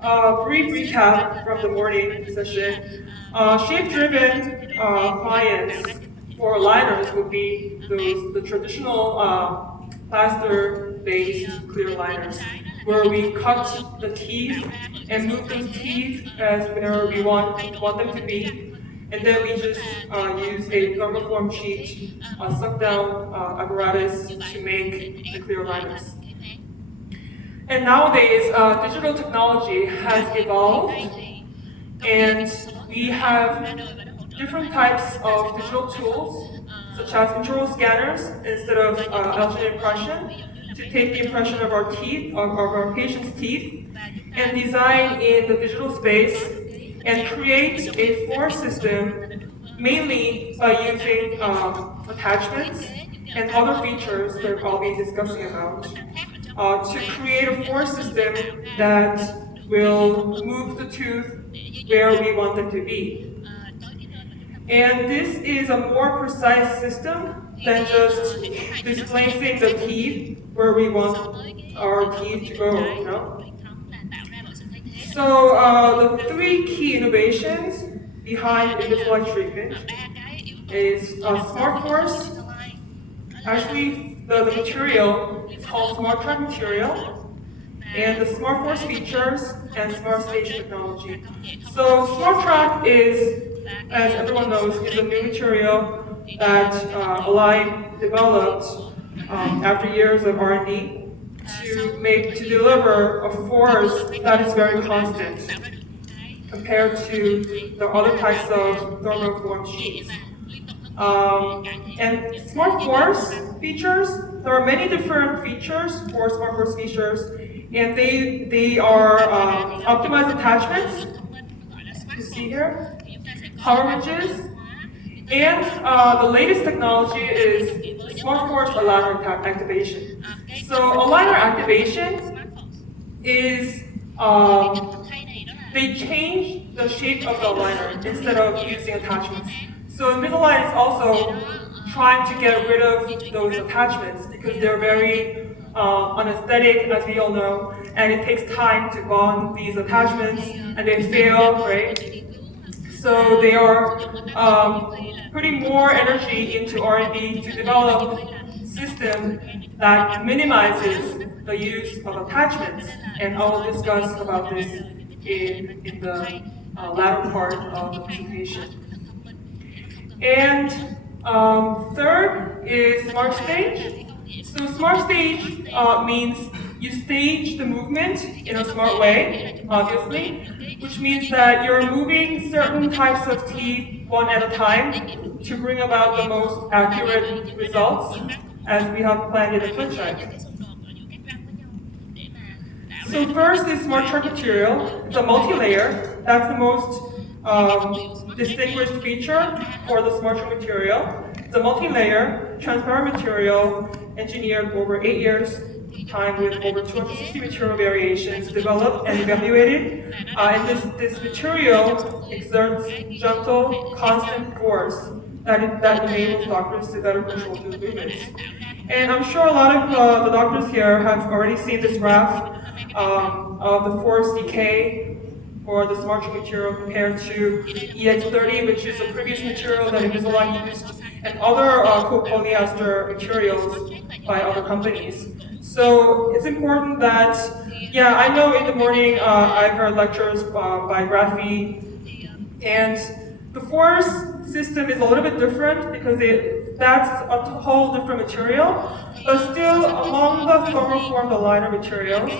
Brief recap from the morning session. Shape-driven clients for liners would be the traditional plaster-based clear liners, where we cut the teeth and move those teeth as where we want them to be, and then we just use a thermoform sheet suck down apparatus to make the clear liners. And nowadays, digital technology has evolved, and we have different types of digital tools, such as intraoral scanners instead of LCD impression, to take the impression of our teeth, of our patient's teeth, and design in the digital space and create a force system mainly by using attachments and other features that I'll be discussing about. To create a force system that will move the tooth where we want them to be. And this is a more precise system than just displacing the teeth where we want our teeth to go, So the three key innovations behind Invisalign treatment is Smart Force. Actually, the material is called Smart Track material, and the Smart Force features and Smart Stage technology. So Smart Track is, as everyone knows, is a new material that Align developed after years of R&D to deliver a force that is very constant compared to the other types of thermoform sheets. And Smart Force features, there are many different features for Smart Force features, and they are optimized attachments, you see here, power ridges, and the latest technology is Smart Force aligner activation. So aligner activation is, they change the shape of the aligner instead of using attachments. So Invisalign is also trying to get rid of those attachments because they're very unaesthetic, as we all know, and it takes time to bond these attachments, and they fail, right? So they are putting more energy into R&D to develop a system that minimizes the use of attachments, and I will discuss about this in the latter part of the presentation. And third is Smart Stage. So Smart Stage means you stage the movement in a smart way, obviously, which means that you're moving certain types of teeth one at a time to bring about the most accurate results, as we have planned in the clip check. So first is Smart Track material. It's a multi-layer. That's the most distinguished feature for the Smart Track material. It's a multi-layer, transparent material engineered over 8 years time with over 260 material variations developed and evaluated. And this material exerts gentle, constant force that enables doctors to better control the movements. And I'm sure a lot of the doctors here have already seen this graph of the force decay for the Smart Track material compared to EX30, which is a previous material that Invisalign used, and other copolyester materials by other companies. So it's important that, yeah, I know in the morning I've heard lectures by Graphy, and the force system is a little bit different because that's a whole different material, but still among the thermoformed aligner materials,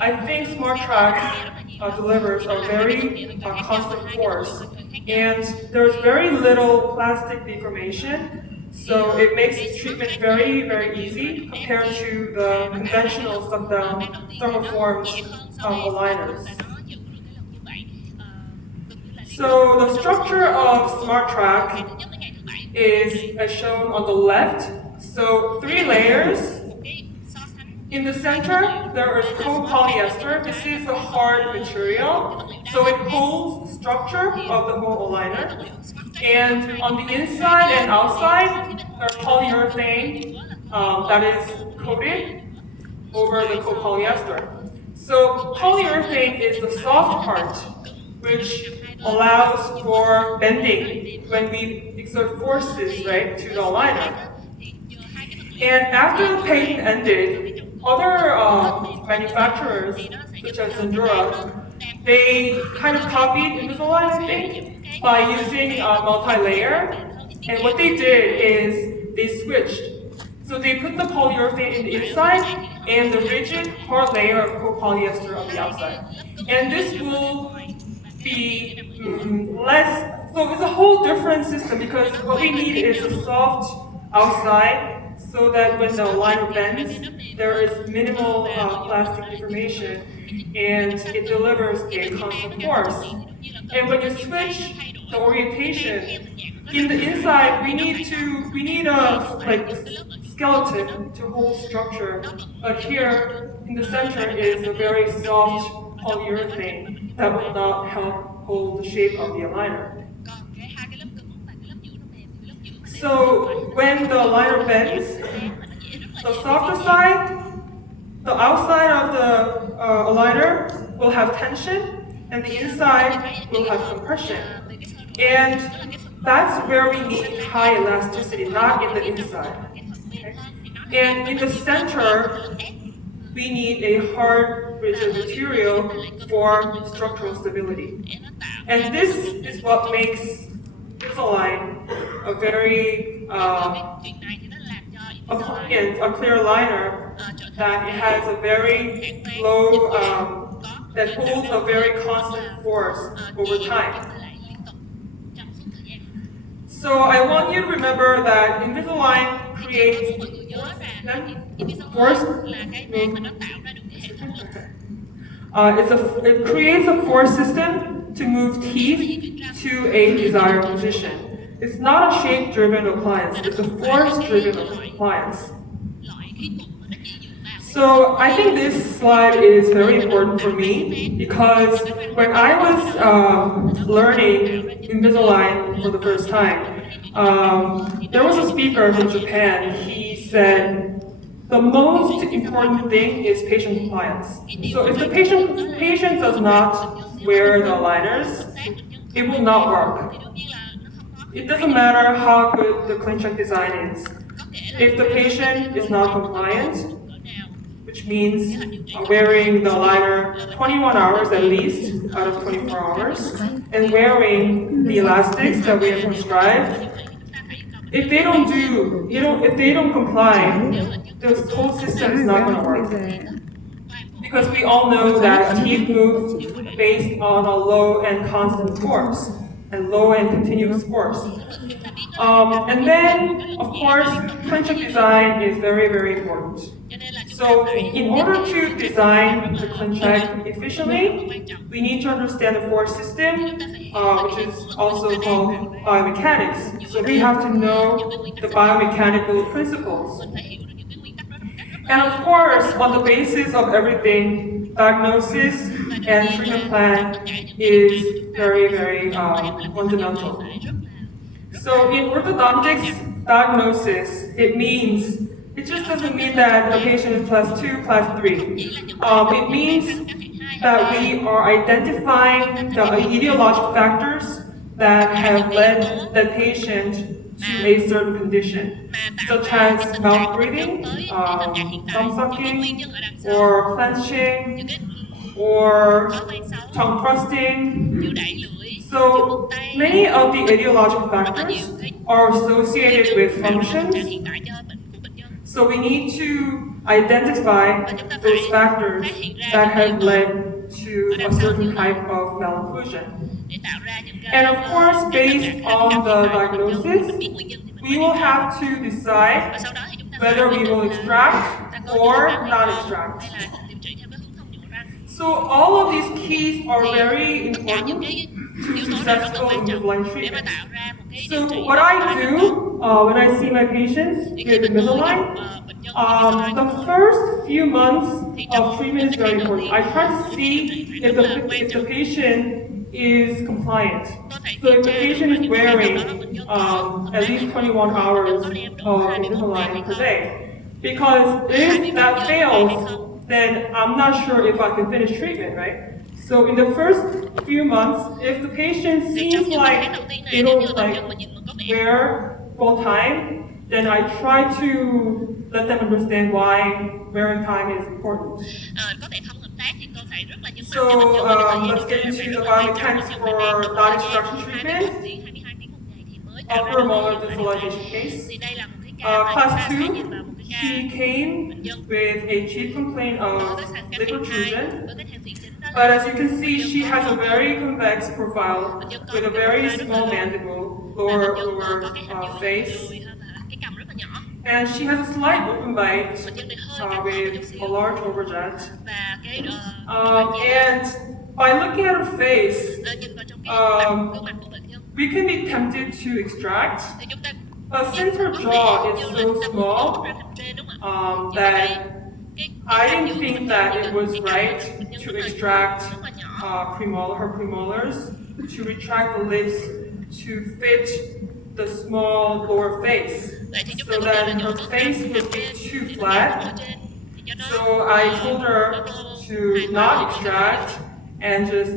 I think Smart Track delivers a very constant force, and there's very little plastic deformation, so it makes treatment very, very easy compared to the conventional suck-down thermoformed aligners. So the structure of Smart Track is as shown on the left. So 3 layers. In the center, there is copolyester. This is a hard material, so it holds the structure of the whole aligner. And on the inside and outside, there's polyurethane that is coated over the copolyester. So polyurethane is the soft part, which allows for bending when we exert forces, right, to the aligner. And after the patent ended, other manufacturers, such as Zendura, they kind of copied Invisalign, I think, by using multi-layer. And what they did is they switched. So they put the polyurethane in the inside and the rigid hard layer of copolyester on the outside. And this will be less, so it's a whole different system because what we need is a soft outside so that when the aligner bends, there is minimal plastic deformation and it delivers a constant force. And when you switch the orientation, in the inside we need a skeleton to hold structure, but here in the center is a very soft polyurethane that will not help hold the shape of the aligner. So when the aligner bends, the softer side, the outside of the aligner will have tension, and the inside will have compression. And that's where we need high elasticity, not in the inside. Okay? And in the center, we need a hard, rigid material for structural stability. And this is what makes Invisalign a very a clear liner that it has a very low, that holds a very constant force over time. So I want you to remember that Invisalign creates force. It creates a force system to move teeth to a desired position. It's not a shape-driven appliance, it's a force-driven appliance. So I think this slide is very important for me because when I was learning Invisalign for the first time, there was a speaker from Japan. He said, the most important thing is patient compliance. So if the patient does not wear the aligners, it will not work. It doesn't matter how good the ClinCheck design is. If the patient is not compliant, which means wearing the aligner 21 hours at least out of 24 hours, and wearing the elastics that we have prescribed, if they don't comply, the whole system is not going to work. Because we all know that teeth move based on a low and constant force, and low and continuous force. And then, of course, ClinCheck design is very, very important. So in order to design the ClinCheck efficiently, we need to understand the force system, which is also called biomechanics. So we have to know the biomechanical principles. And of course, on the basis of everything, diagnosis and treatment plan is very, very fundamental. So in orthodontics diagnosis, it just doesn't mean that the patient is class 2, class 3. It means that we are identifying the etiologic factors that have led the patient to a certain condition, such as mouth breathing, thumb sucking, or clenching, or tongue thrusting. So many of the etiologic factors are associated with functions. So we need to identify those factors that have led to a certain type of malocclusion. And of course, based on the diagnosis, we will have to decide whether we will extract or not extract. So all of these keys are very important to successful Invisalign treatment. So what I do when I see my patients with Invisalign, the first few months of treatment is very important. I try to see if the patient is compliant. So if the patient is wearing at least 21 hours of Invisalign per day, because if that fails, then I'm not sure if I can finish treatment, right? So in the first few months, if the patient seems like they don't like wear full time, then I try to let them understand why wearing time is important. So let's get into the biomechanics for non-extraction treatment. Upper molar distalization case. Class 2, she came with a chief complaint of lip protrusion. But as you can see, she has a very convex profile with a very small mandible, lower face. And she has a slight open bite with a large overjet. And by looking at her face, we can be tempted to extract. But since her jaw is so small, that I didn't think that it was right to extract her premolars, to retract the lips to fit the small lower face, so that her face would be too flat. So I told her to not extract and just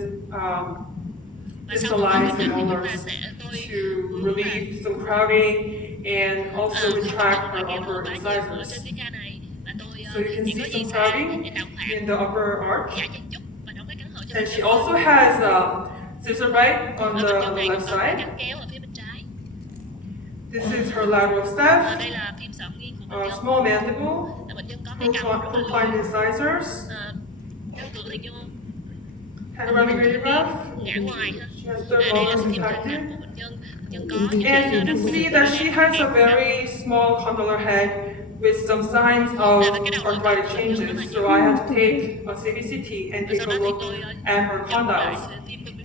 distalize the molars to relieve some crowding and also retract her upper incisors. So you can see some crowding in the upper arch. And she also has scissor bite on the left side. This is her lateral staph, small mandible, confined incisors, panoramic radiograph. She has third molars impacted. And you can see that she has a very small condylar head with some signs of arthritic changes. So I had to take a CBCT and take a look at her condyles.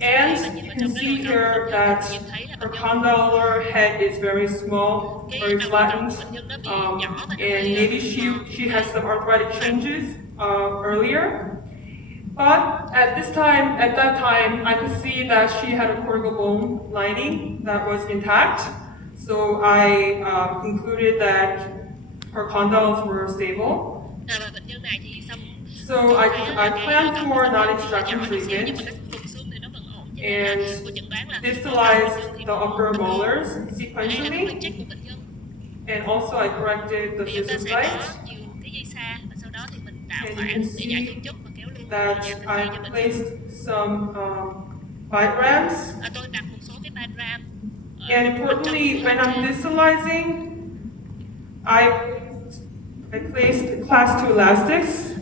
And you can see here that her condylar head is very small, very flattened, and maybe she has some arthritic changes earlier. But at that time, I could see that she had a cortical bone lining that was intact. So I concluded that her condyles were stable. So I planned for non-extraction treatment and distalized the upper molars sequentially. And also I corrected the scissor bite. And you can see that I placed some bite rams. And importantly, when I'm distalizing, I placed class 2 elastics.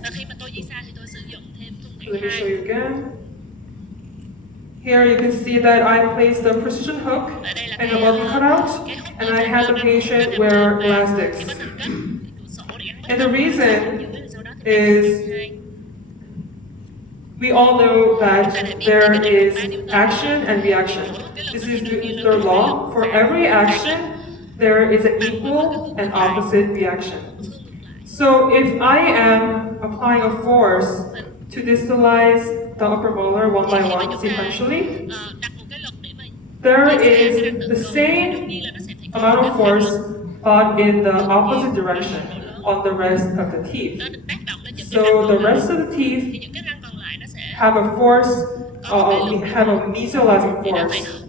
Let me show you again. Here you can see that I placed a precision hook and a button cutout, and I had the patient wear elastics. And the reason is we all know that there is action and reaction. This is Newton's third law. For every action, there is an equal and opposite reaction. So if I am applying a force to distalize the upper molar one by one sequentially, there is the same amount of force but in the opposite direction on the rest of the teeth. So the rest of the teeth have a force, have a mesializing force.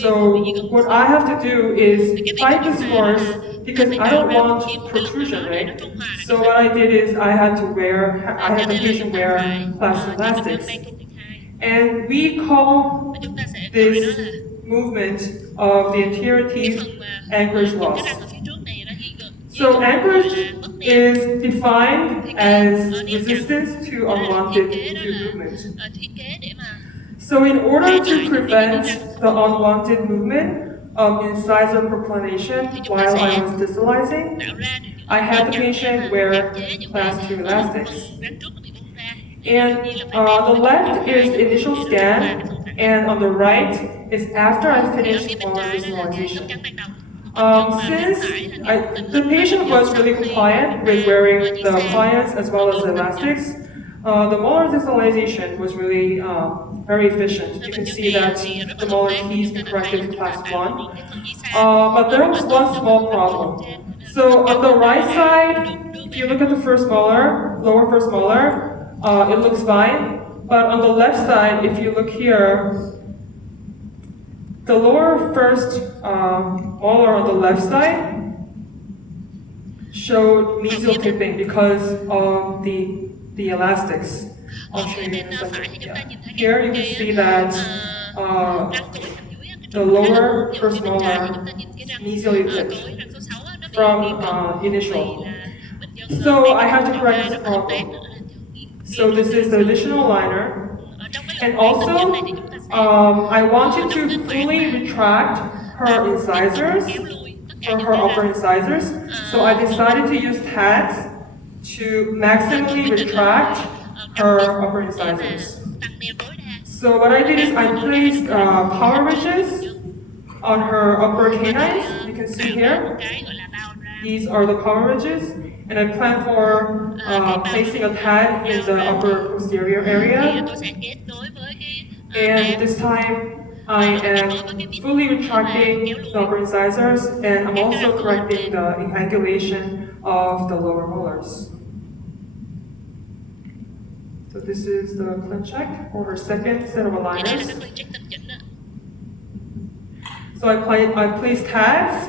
So what I have to do is fight this force because I don't want protrusion, right? So what I did is I had the patient wear class elastics. And we call this movement of the anterior teeth anchorage loss. So anchorage is defined as resistance to unwanted tooth movement. So in order to prevent the unwanted movement of incisor proplanation while I was distalizing, I had the patient wear class 2 elastics. And the left is the initial scan, and on the right is after I finished molar distalization. Since the patient was really compliant with wearing the appliance as well as the elastics, the molar distalization was really very efficient. You can see that the molar keys been corrected to class 1. But there was one small problem. So on the right side, if you look at the first molar, lower first molar, it looks fine. But on the left side, if you look here, the lower first molar on the left side showed mesial tipping because of the elastics. I'll show you in a second. Yeah. Here you can see that the lower first molar is mesially tipped from initial. So I had to correct this problem. So this is the additional liner. And also, I wanted to fully retract her incisors, or her upper incisors. So I decided to use tags to maximally retract her upper incisors. So what I did is I placed power ridges on her upper canines. You can see here. These are the power ridges. And I plan for placing a tag in the upper posterior area. And this time, I am fully retracting the upper incisors, and I'm also correcting the angulation of the lower molars. So this is the clean check for her second set of aligners. So I placed tags.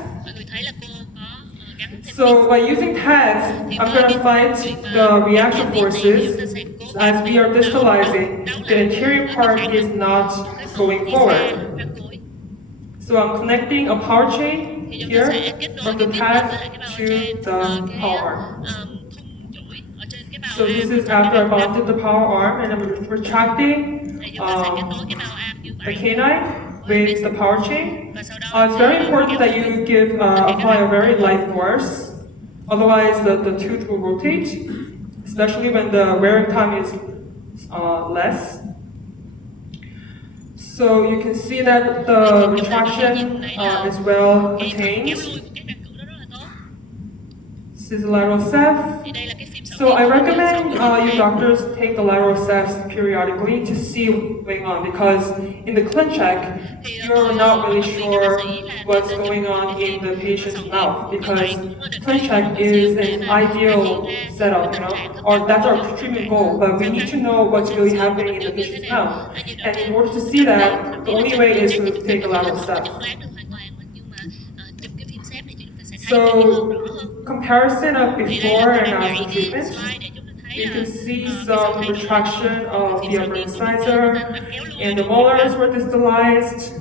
So by using tags, I'm going to fight the reaction forces. As we are distalizing, the anterior part is not going forward. So I'm connecting a power chain here from the tag to the power arm. So this is after I bonded the power arm, and I'm retracting the canine with the power chain. It's very important that you apply a very light force, otherwise the tooth will rotate, especially when the wearing time is less. So you can see that the retraction is well contained. This is the lateral ceph. So I recommend you doctors take the lateral cephs periodically to see what's going on, because in the clean check, you're not really sure what's going on in the patient's mouth, because clean check is an ideal setup, or that's our treatment goal, but we need to know what's really happening in the patient's mouth. And in order to see that, the only way is to take a lateral ceph. So, comparison of before and after treatment. You can see some retraction of the upper incisor, and the molars were distalized.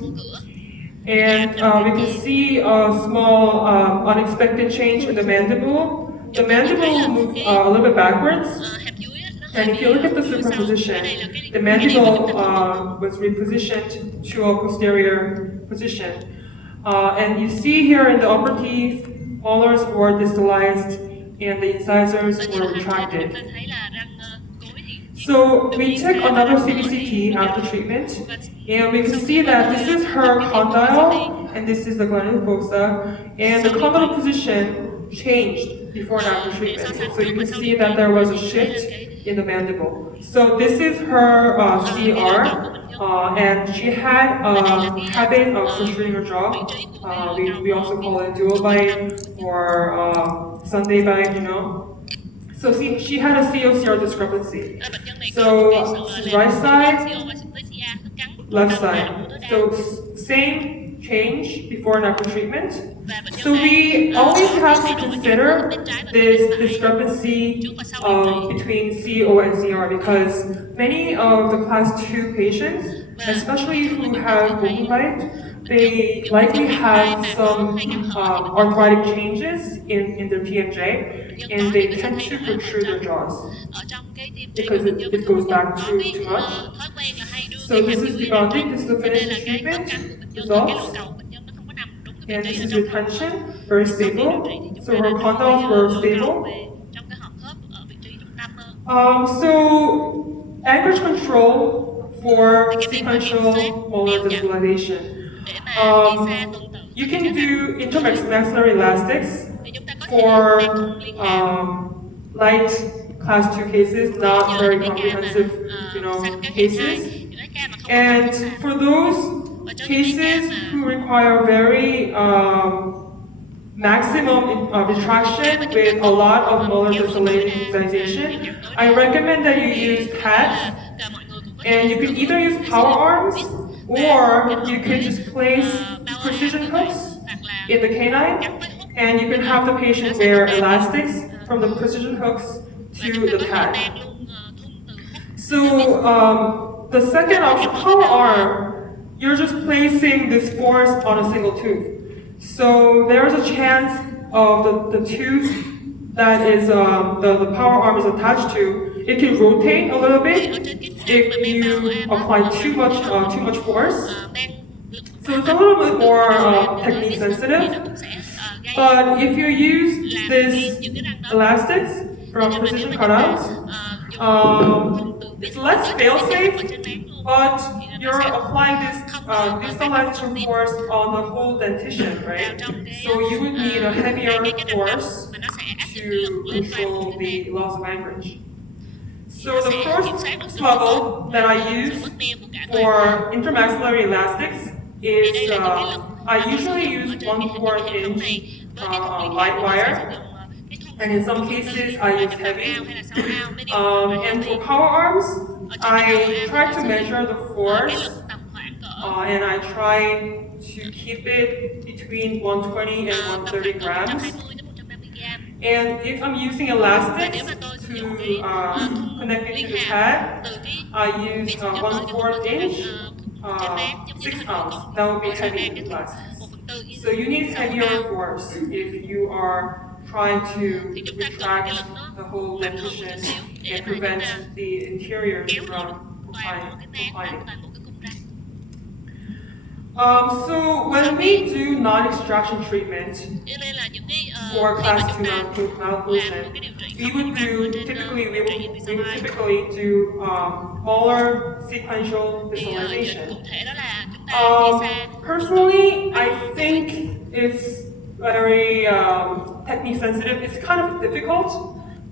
And we can see a small unexpected change in the mandible. The mandible moved a little bit backwards. And if you look at the superposition, the mandible was repositioned to a posterior position. And you see here in the upper teeth, molars were distalized and the incisors were retracted. So we took another CBCT after treatment, and we can see that this is her condyle and this is the glandular fossa, and the condyle position changed before and after treatment. So you can see that there was a shift in the mandible. So this is her CR. And she had a habit of protruding her jaw. We also call it dual bite or Sunday bite, So she had a COCR discrepancy. So this is right side, left side. So same change before and after treatment. So we always have to consider this discrepancy between CO and CR, because many of the class 2 patients, especially who have open bite, they likely have some arthritic changes in their TMJ, and they tend to protrude their jaws because it goes back too much. So this is debonding, this is the finished treatment results. And this is retention, very stable. So her condyles were stable. So anchorage control for sequential molar distalization. You can do intermaxillary elastics for light class 2 cases, not very comprehensive, cases. And for those cases who require very maximum retraction with a lot of molar distalization, I recommend that you use pads. And you can either use power arms, or you can just place precision hooks in the canine, and you can have the patient wear elastics from the precision hooks to the pad. So the second option, power arm, you're just placing this force on a single tooth. So there's a chance of the tooth that is the power arm is attached to, it can rotate a little bit if you apply too much force. So it's a little bit more technique sensitive. But if you use this elastics from precision cutouts, it's less fail-safe, but you're applying this destabilization force on the whole dentition, right? So you would need a heavier force to control the loss of anchorage. So the first level that I use for intermaxillary elastics is I usually use 1/4 inch light wire, and in some cases I use heavy. And for power arms, I try to measure the force, and I try to keep it between 120 and 130 grams. And if I'm using elastics to connect it to the pad, I use 1/4 inch, 6 ounce. That would be heavy elastics. So you need heavier force if you are trying to retract the whole dentition and prevent the interiors from complining. So when we do non-extraction treatment for class 2 malocclusion, we would typically do molar sequential distalization. Personally, I think it's very technique sensitive. It's kind of difficult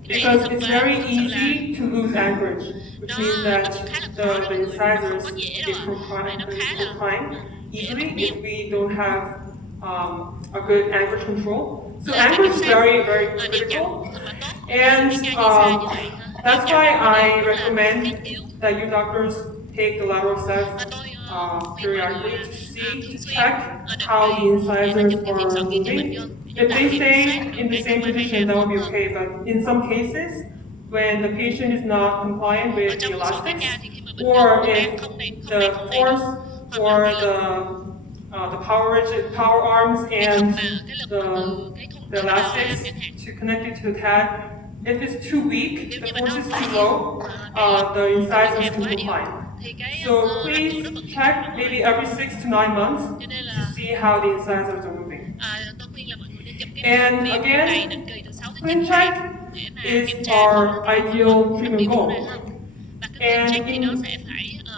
because it's very easy to lose anchorage, which means that the incisors procline easily if we don't have a good anchorage control. So anchorage is very, very critical, and that's why I recommend that you doctors take the lateral ceph periodically to check how the incisors are moving. If they stay in the same position, that will be okay, but in some cases, when the patient is not compliant with the elastics, or if the force for the power arms and the elastics to connect it to the pad, if it's too weak, the force is too low, the incisors can comply. So please check maybe every 6 to 9 months to see how the incisors are moving. And again, clean check is our ideal treatment goal. And in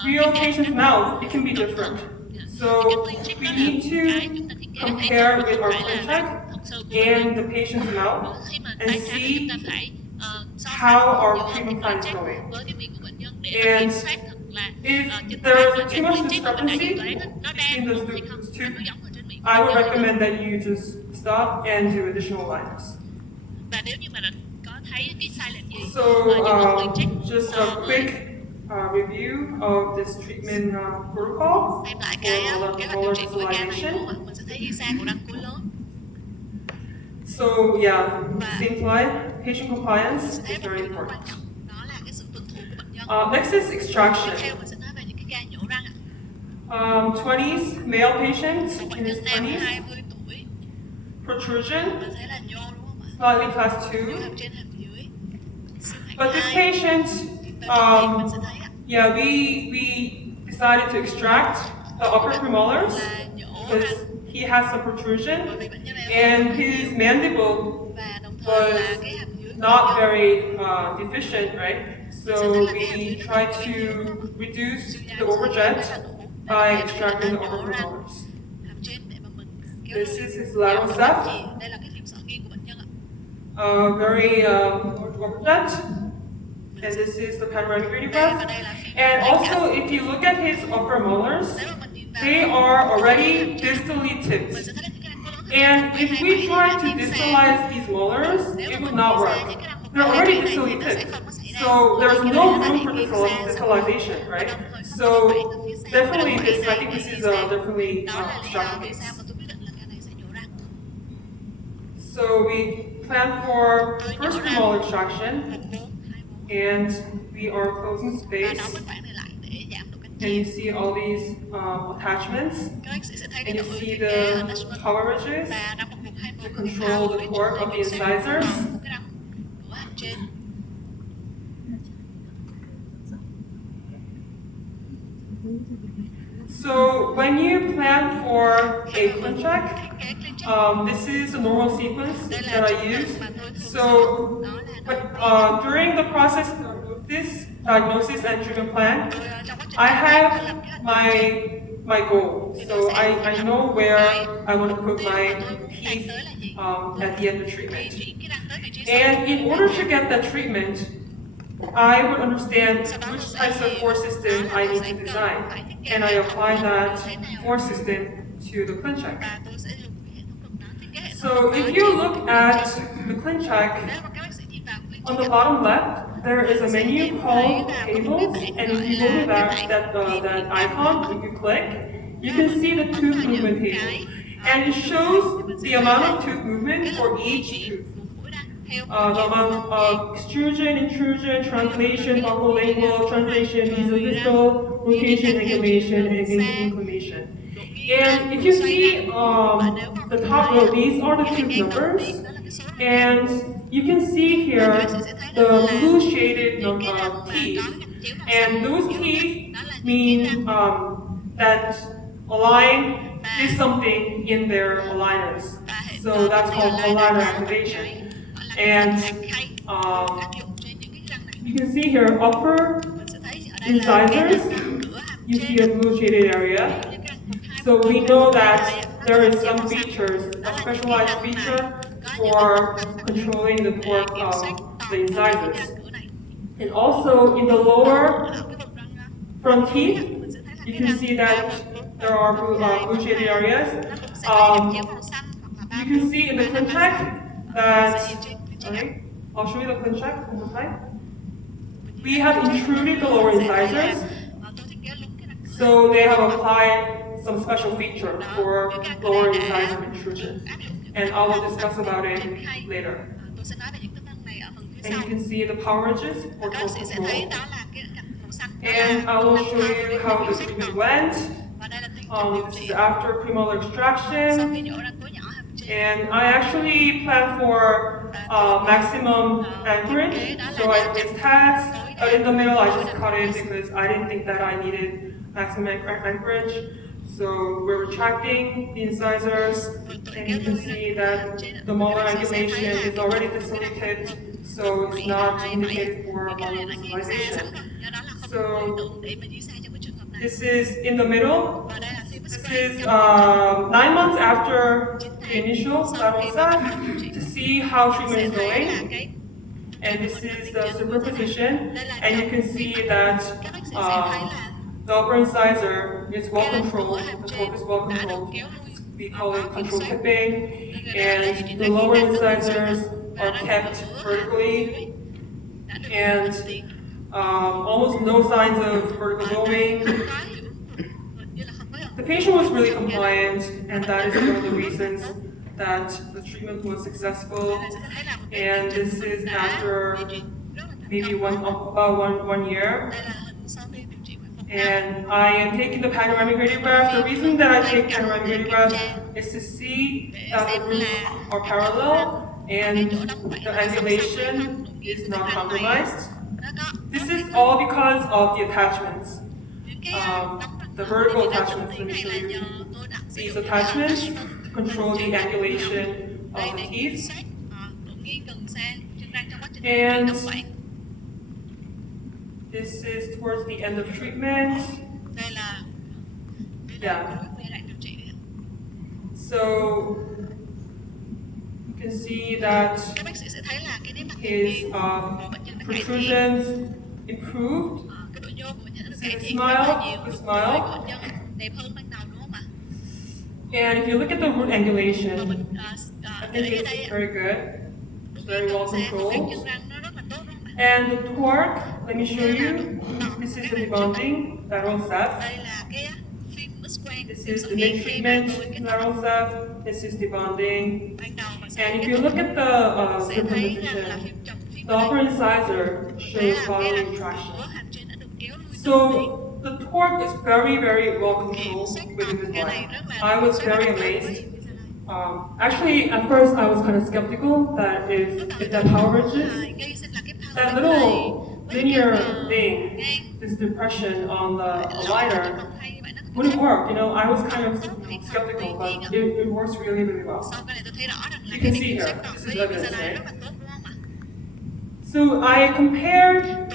real patient's mouth, it can be different. So we need to compare with our clean check and the patient's mouth and see how our treatment plan is going. And if there is too much discrepancy between those two, I would recommend that you just stop and do additional liners. So just a quick review of this treatment protocol for molar distalization. So yeah, same slide, patient compliance is very important. Next is extraction. 20s, male patient in his 20s, protrusion, slightly class 2. But this patient, we decided to extract the upper premolars because he has some protrusion and his mandible was not very deficient, right? So we try to reduce the overjet by extracting the upper premolars. This is his lateral ceph. Very large overjet. And this is the panoramic radiograph. And also, if you look at his upper molars, they are already distally tipped. And if we try to distalize these molars, it would not work. They're already distally tipped. So there's no room for distalization, right? So definitely this, I think this is definitely obstruction case. So we plan for first premolar extraction, and we are closing space. And you see all these attachments, and you see the power ridges to control the torque of the incisors. So when you plan for a clean check, this is the normal sequence that I use. So during the process of this diagnosis and treatment plan, I have my goal. So I know where I want to put my teeth at the end of treatment. And in order to get that treatment, I would understand which types of force system I need to design. And I apply that force system to the clean check. So if you look at the clean check, on the bottom left, there is a menu called Tables, and if you go to that icon, if you click, you can see the tooth movement table. And it shows the amount of tooth movement for each tooth. The amount of extrusion, intrusion, translation, buccal, lingual, translation, mesophyseal, rotation, angulation, and inclination. And if you see the top row, these are the tooth numbers. And you can see here the blue shaded teeth. And those teeth mean that align did something in their aligners. So that's called aligner activation. And you can see here upper incisors, you see a blue shaded area. So we know that there is some features, a specialized feature for controlling the torque of the incisors. And also in the lower front teeth, you can see that there are blue shaded areas. You can see in the clean check that, sorry, I'll show you the clean check one more time. We have intruded the lower incisors, so they have applied some special feature for lower incisor intrusion. And I will discuss about it later. And you can see the power ridges for torque control. And I will show you how the treatment went. This is after premolar extraction. And I actually planned for maximum anchorage. So I placed tabs, but in the middle I just cut it because I didn't think that I needed maximum anchorage. So we're retracting the incisors, and you can see that the molar angulation is already distally tipped, so it's not indicated for molar distalization. So this is in the middle. This is 9 months after the initial lateral set to see how treatment is going. And this is the superposition, and you can see that the upper incisor is well controlled, the torque is well controlled. We call it control tipping. And the lower incisors are kept vertically, and almost no signs of vertical bowing. The patient was really compliant, and that is one of the reasons that the treatment was successful. And this is after maybe about one year. And I am taking the panoramic radiograph. The reason that I take panoramic radiograph is to see that the roots are parallel and the angulation is not compromised. This is all because of the attachments. The vertical attachments, let me show you. These attachments to control the angulation of the teeth. And this is towards the end of treatment. Yeah. So you can see that his protrusions improved. See the smile, the smile. And if you look at the root angulation, I think it's very good. It's very well controlled. And the torque, let me show you. This is the debonding lateral ceph. This is the mid-treatment lateral ceph. This is debonding. And if you look at the circumposition, the upper incisor shows bodily retraction. So the torque is very, very well controlled with Invisalign. I was very amazed. Actually, at first I was kind of skeptical that if that power bridges, that little linear thing, this depression on the aligner, wouldn't work. You know, I was kind of skeptical, but it works really, really well. You can see here, this is evidence, right? So I compared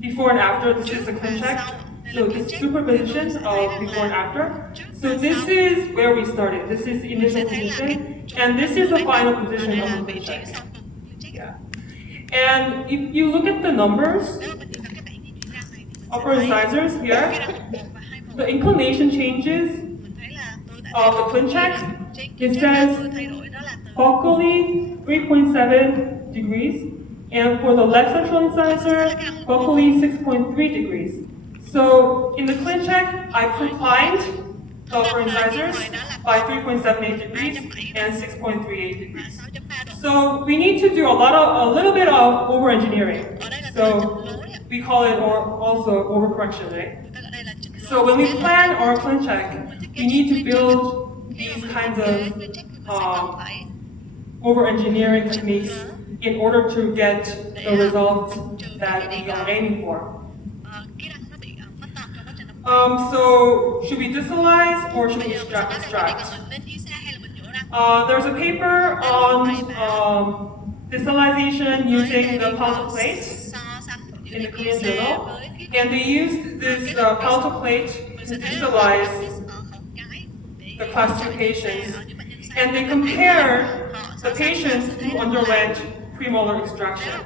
before and after. This is a clean check. So this superposition of before and after. So this is where we started. This is the initial position, and this is the final position of the clean check. Yeah. And if you look at the numbers, upper incisors here, the inclination changes of the clean check. It says buccally 3.7 degrees, and for the left central incisor, buccally 6.3 degrees. So in the clean check, I preclined the upper incisors by 3.78 degrees and 6.38 degrees. So we need to do a little bit of over-engineering. So we call it also overcorrection, right? So when we plan our clean check, we need to build these kinds of over-engineering techniques in order to get the result that we are aiming for. So should we distalize or should we extract? There's a paper on distalization using the palatal plate in the Korean journal, and they used this palatal plate to distalize the class 2 patients, and they compared the patients who underwent premolar extraction.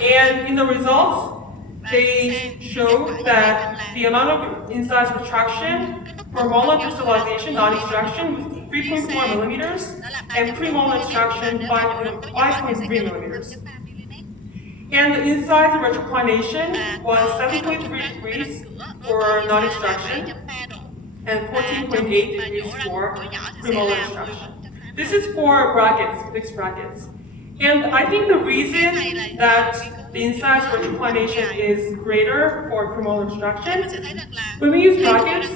And in the results, they showed that the amount of incisor retraction for molar distalization, non-extraction, was 3.4 millimeters, and premolar extraction 5.3 millimeters. And the incisor retroclination was 7.3 degrees for non-extraction and 14.8 degrees for premolar extraction. This is for brackets, fixed brackets. And I think the reason that the incisor retroclination is greater for premolar extraction, when we use brackets,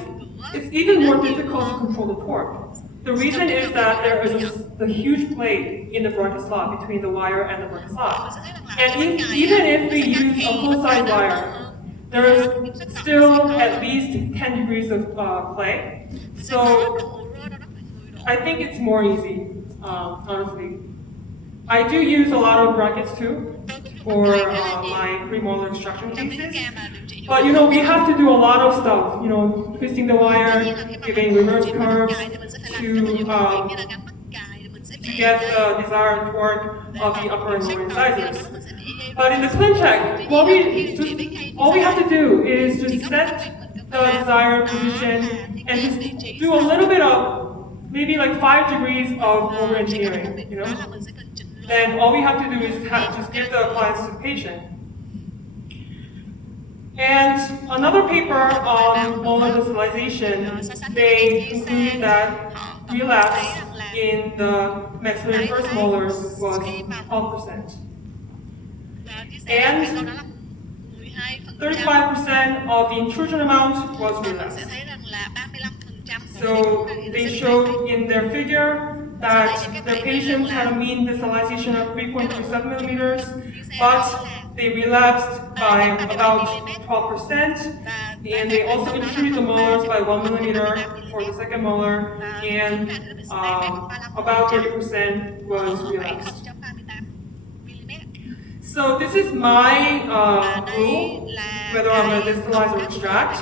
it's even more difficult to control the torque. The reason is that there is a huge plate in the bracket slot between the wire and the bracket slot. And even if we use a full-size wire, there is still at least 10 degrees of play. So I think it's more easy, honestly. I do use a lot of brackets too for my premolar extraction cases. But you know, we have to do a lot of stuff, you know, twisting the wire, giving reverse curves to get the desired torque of the upper and lower incisors. But in the clean check, all we have to do is just set the desired position and just do a little bit of, maybe like 5 degrees of over-engineering, you know? Then all we have to do is just give the appliance to the patient. And another paper on molar distalization, they concluded that relapse in the maxillary first molars was 12%. And 35% of the intrusion amount was relapse. So they showed in their figure that the patients had a mean distalization of 3.37 millimeters, but they relapsed by about 12%, and they also intruded the molars by 1 millimeter for the second molar, and about 30% was relapsed. So this is my rule, whether I'm going to distalize or extract.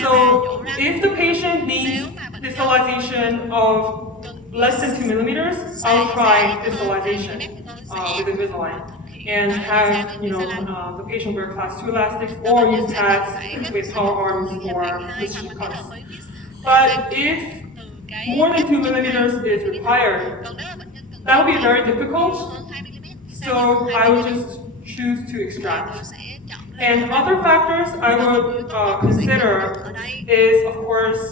So if the patient needs distalization of less than 2 millimeters, I'll try distalization with Invisalign. and have the patient wear class 2 elastics or use pads with power arms or precision cuts. But if more than 2 millimeters is required, that would be very difficult, so I would just choose to extract. And other factors I would consider is, of course,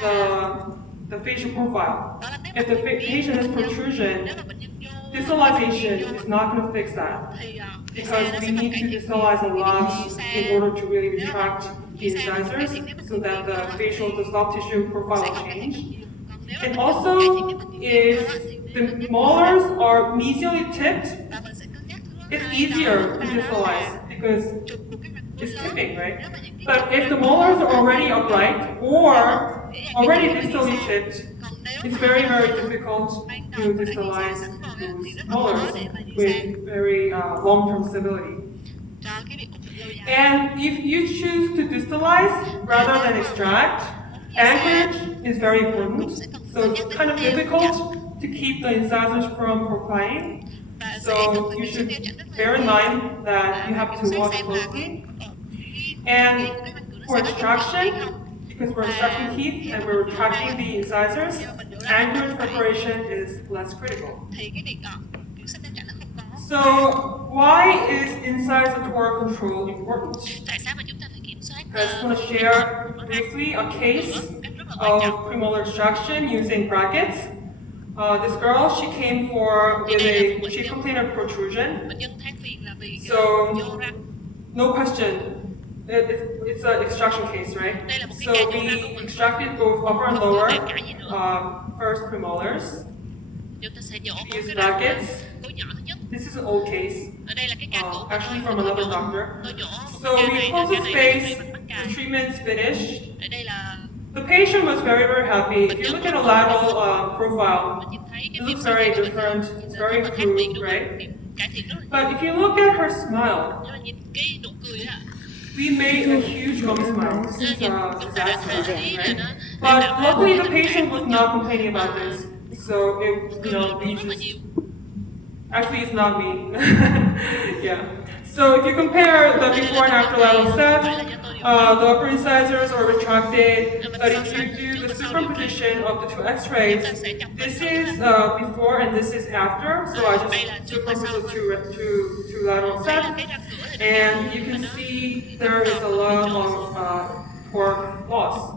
the facial profile. If the patient has protrusion, distalization is not going to fix that, because we need to distalize a lot in order to really retract the incisors so that the soft tissue profile will change. And also, if the molars are mesially tipped, it's easier to distalize because it's tipping, right? But if the molars are already upright or already distally tipped, it's very, very difficult to distalize those molars with very long-term stability. And if you choose to distalize rather than extract, anchorage is very important. So it's kind of difficult to keep the incisors from proclining. So you should bear in mind that you have to watch closely. And for extraction, because we're extracting teeth and we're retracting the incisors, anchorage preparation is less critical. So why is incisor torque control important? I just want to share briefly a case of premolar extraction using brackets. This girl, she came with a chief complaint of protrusion. So, no question, it's an extraction case, right? So we extracted both upper and lower first premolars. We used brackets. This is an old case, actually from another doctor. So we closed the space, the treatment's finished. The patient was very, very happy. If you look at a lateral profile, it looks very different, it's very improved, right? But if you look at her smile, we made a huge gum smile. This is a disaster, right? But luckily the patient was not complaining about this. So actually it's not me. Yeah. So if you compare the before and after lateral set, the upper incisors are retracted, but if you do the superimposition of the two x-rays, this is before and this is after, so I just superimpose the two lateral sets, and you can see there is a lot of torque loss.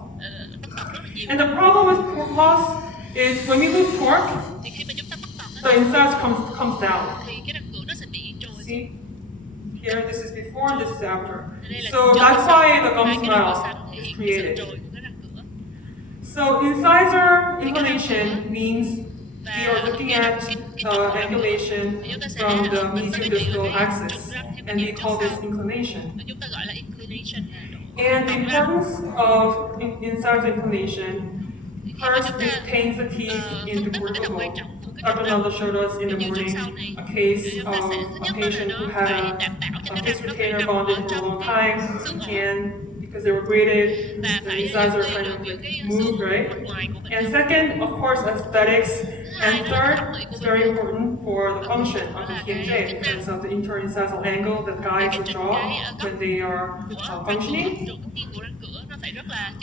And the problem with torque loss is when we lose torque, the incisor comes down. See? Here, this is before and this is after. So that's why the gum smile is created. So incisor inclination means we are looking at angulation from the mesiodistal axis, and we call this inclination. And the importance of incisor inclination, first it paints the teeth in the cortical lobe. Dr. Nanda showed us in the morning a case of a patient who had a fixed retainer bonded for a long time, and because they were graded, the incisor kind of moved, right? And second, of course, aesthetics. And third, it's very important for the function of the TMJ because of the interincisal angle that guides the jaw when they are functioning.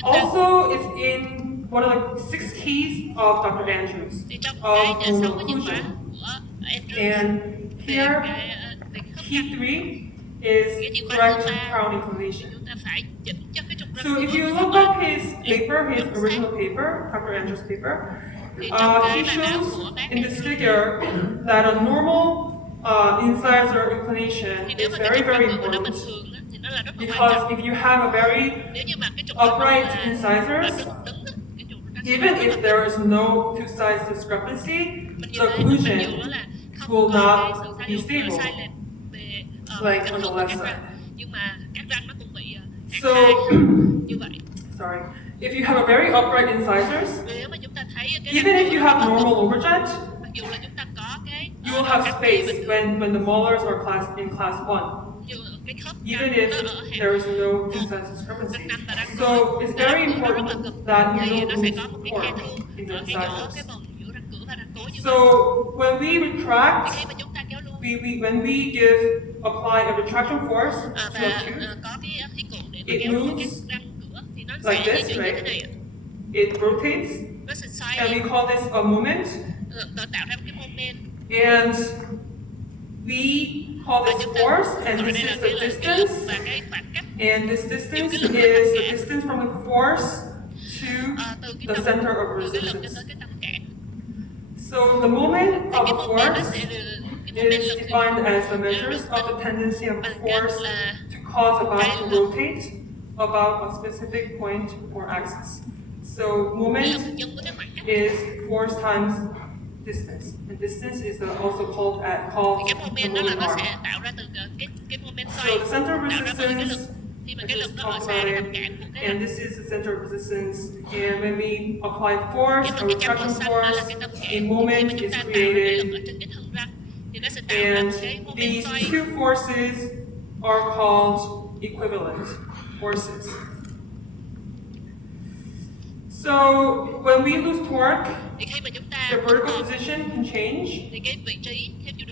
Also, it's in one of the 6 keys of Dr. Andrews of oral occlusion. And here, key 3 is correct crown inclination. So if you look up his paper, his original paper, Dr. Andrews' paper, he shows in this figure that a normal incisor inclination is very, very important. Because if you have a very upright incisors, even if there is no two-sides discrepancy, the occlusion will not be stable, like on the left side. So, sorry, if you have a very upright incisors, even if you have normal overjet, you will have space when the molars are in class 1. Even if there is no two-sides discrepancy. So it's very important that you don't lose torque in the incisors. So when we retract, when we apply a retraction force to a tooth, có cái khí cuộn để it kéo cái moves răng cửa thì nó like sẽ di this, chuyển như right? thế này ạ. It rotates, Nó sẽ xoay and we call this a moment. tạo ra một cái moment. And we call this force, and this is the distance. Và cái khoảng cách And this distance is the distance from the force to the center of từ cái lực cho resistance. tới cái tâm cản. So the moment Thì of cái a moment nó force sẽ cái moment is lực thì defined as the measures of the tendency of bằng cách force là to cause a body to rotate about a specific point or axis. So lực moment nhân với cái khoảng cách. is force times distance, and distance is also called Thì cái the moment đó là moment nó arm. sẽ tạo ra từ cái moment So xoay the center of tạo ra bởi cái lực. resistance, Khi mà I cái lực just nó ở talked xa about cái tâm it, cản của cái and răng. this is the center of resistance. And when we apply force, Nhưng mà a cái chấm màu retraction xanh đó là force, cái tâm a cản. Khi moment mà chúng is ta tạo ra cái lực created, ở trên cái thân răng thì nó sẽ tạo ra and một cái moment these xoay. two forces are called equivalent forces. So when we lose torque, Thì khi mà chúng ta the vertical position can change. thì cái vị trí theo chiều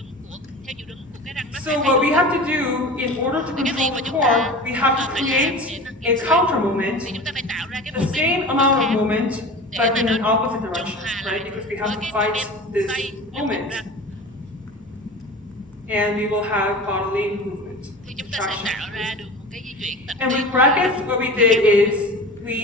đường của cái răng nó So sẽ what thay we đổi. have to do in order to control the torque, we have to create a counter moment, Thì chúng ta phải tạo ra cái the moment same amount of khác moment, để but mà in an nó opposite trung direction, hòa lại right? Because we have với to cái fight moment this xoay theo phần moment, răng. and we will have bodily movement, Thì chúng ta sẽ traction. tạo ra được một cái di chuyển tự And nhiên. with brackets, what we did is we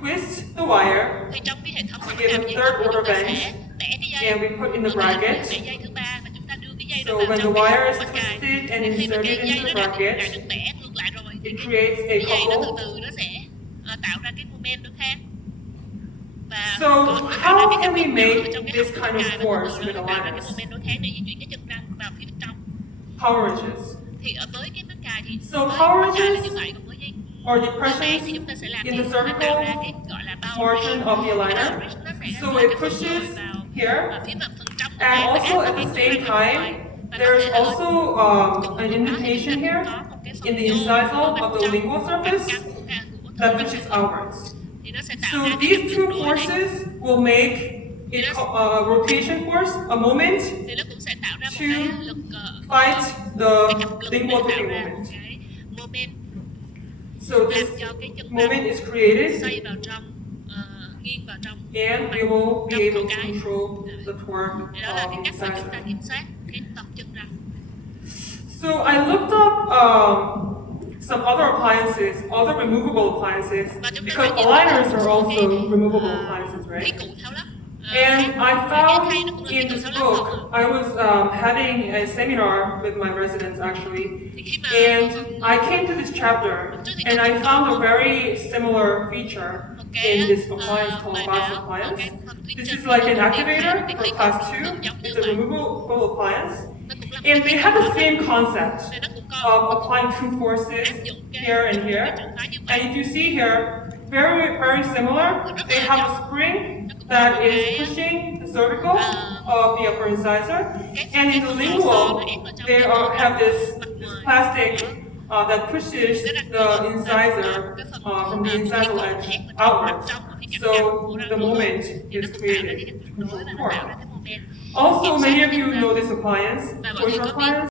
twist the wire, Thì trong cái hệ thống we mà give làm a gì third chúng order ta bend, sẽ bẻ cái dây and we put in the ở cái hình bracket. bẻ dây thứ ba và chúng ta đưa cái dây So đó vào when trong the cái wire hộp is bánh cài. twisted and Thì khi mà cái inserted dây into the nó đã bracket, được bẻ ngược lại rồi thì it creates a cái dây nó từ couple. từ nó sẽ tạo ra cái moment nó khác. Và So nó tạo ra how cái can we lực nhỏ ở make trong cái this hộp kind bánh of cài và force từ từ with nó tạo ra cái aligners? moment nó khác để di chuyển cái chân răng vào phía bên trong. Power ridges. Thì ở với cái bánh cài thì So với power bánh cài là ridges như vậy, còn với dây or bánh thì depressions chúng ta sẽ làm in gì? the Chúng ta tạo ra cervical cái gọi là bao portion of the aligner. So it pushes here, phía mặt phần trong and also at the same time, there's also an indentation here in the incisal of the lingual surface that pushes outwards. So these two forces will make a rotation force, a moment, thì nó cũng sẽ tạo ra một to cái lực fight the cái trọng lực để lingual tạo tipping ra moment. một cái moment So làm this cho cái chân moment răng is created, xoay vào trong nghiêng vào trong and we will be able to control the torque thì đó là of cái the cách mà chúng ta incisor. kiểm soát cái tập chân răng. So I looked up some other appliances, other removable appliances, Và chúng ta because phải aligners nhìn are vào also removable appliances, cái right? cụ tháo lắp. And I found cái nó cũng là cái in cụ this tháo lắp không ạ? book, I was having a seminar with my residents actually, Thì khi mà and I came to this chapter, and I found a very similar feature in this appliance called class appliance. This is like an activator for class 2. It's a removable appliance. And they have the same concept of applying two forces here and here. And if you see here, very, very similar. They have a spring that is pushing the cervical of the upper incisor. And in the lingual, they have this plastic that pushes the incisor from the incisal edge outwards. So the moment is created to control torque. Also, many of you know this appliance, Toys R appliance.